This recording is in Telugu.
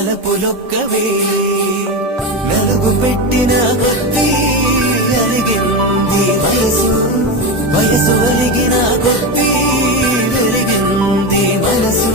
తలపులొక్కవే నలుగు పెట్టిన కొద్దీ అరిగింది వయసు వయసు ఒలిగిన కొద్దీ వెలిగింది మనసు